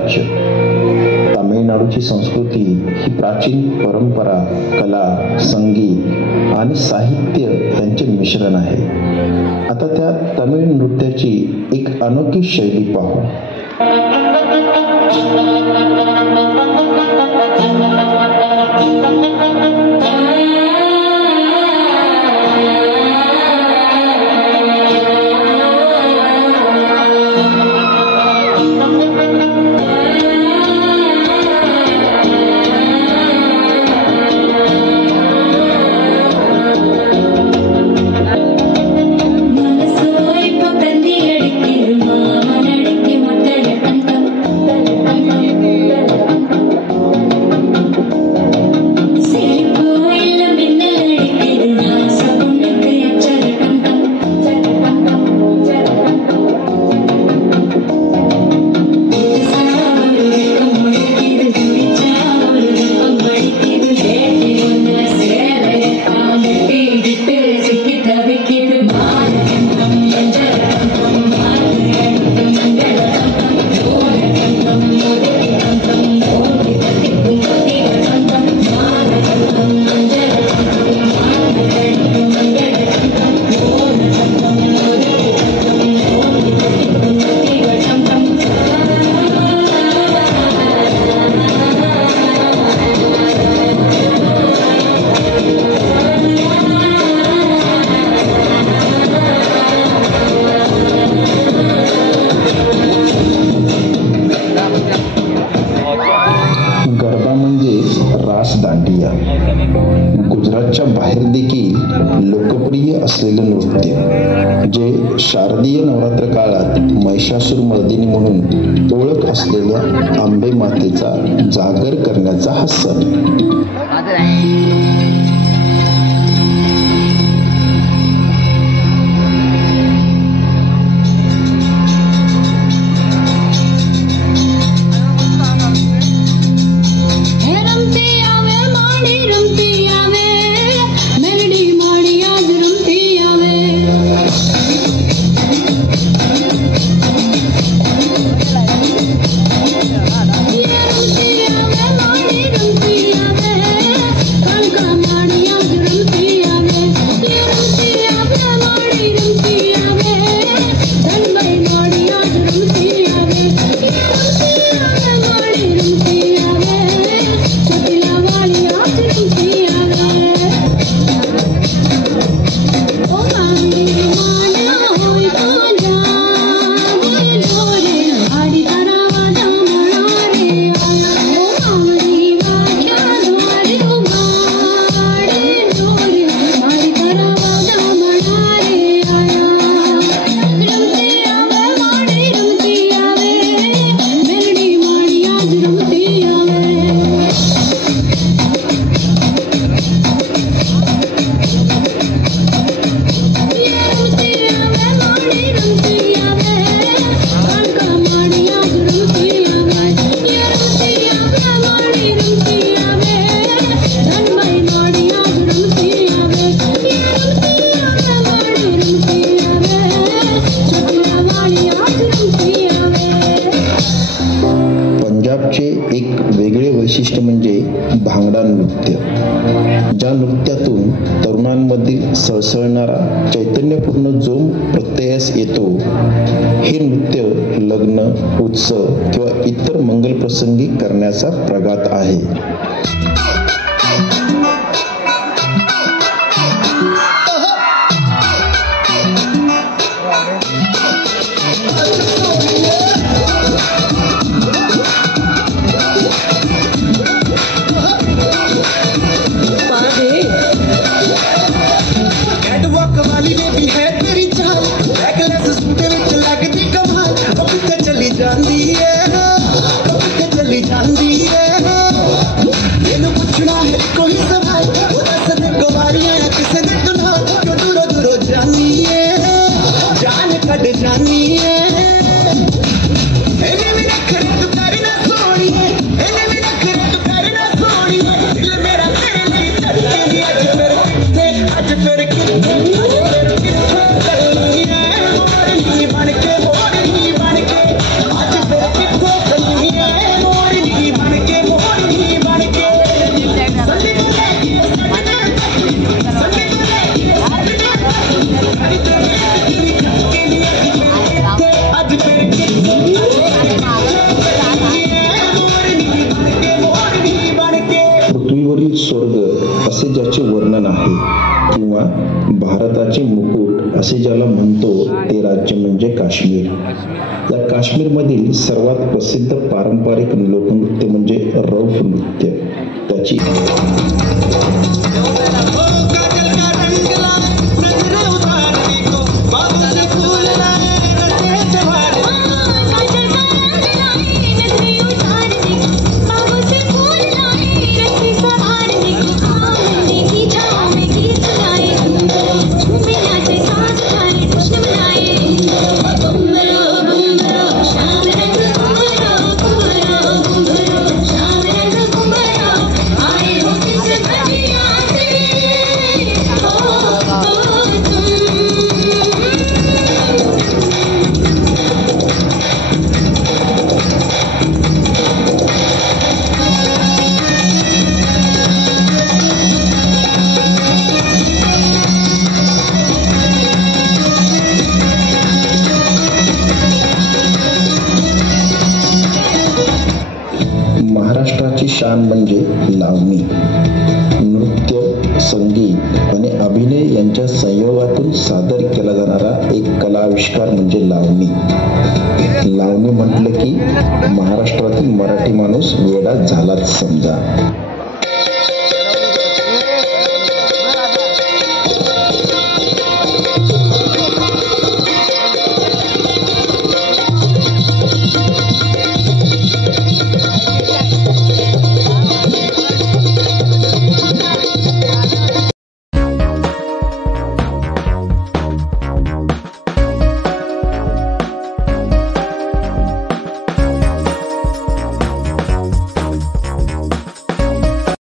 राज्य. तामिळनाडूची संस्कृती ही प्राचीन परंपरा, कला, संगीत आणि साहित्य यांचे मिश्रण आहे. आता त्या तमिळ नृत्याची एक अनोखी शैली पाहू. गुजरातच्या बाहेर देखील लोकप्रिय असलेलं नृत्य, जे शारदीय नवरात्र काळात महिषासुरमर्दिनी म्हणून ओळख असलेल्या अंबे मातेचा जागर करण्याचा हा सण. एक वेगळे वैशिष्ट्य म्हणजे भांगडा नृत्य. ज्या नृत्यातून तरुणांमधील सळसळणारा चैतन्यपूर्ण जोम प्रत्ययास येतो. हे नृत्य लग्न, उत्सव किंवा इतर मंगल प्रसंगी करण्याचा प्रघात आहे. Yeah. वर्णन आहे किंवा भारताचे मुकुट असे ज्याला म्हणतो ते राज्य म्हणजे काश्मीर. या काश्मीरमधील सर्वात प्रसिद्ध पारंपरिक लोकनृत्य म्हणजे रौफ नृत्य. त्याची महाराष्ट्राची शान म्हणजे लावणी. नृत्य, संगीत आणि अभिनय यांच्या संयोगातून सादर केला जाणारा एक कलाविष्कार म्हणजे लावणी. लावणी म्हटलं की महाराष्ट्रातील मराठी माणूस वेडा झालाच समजा.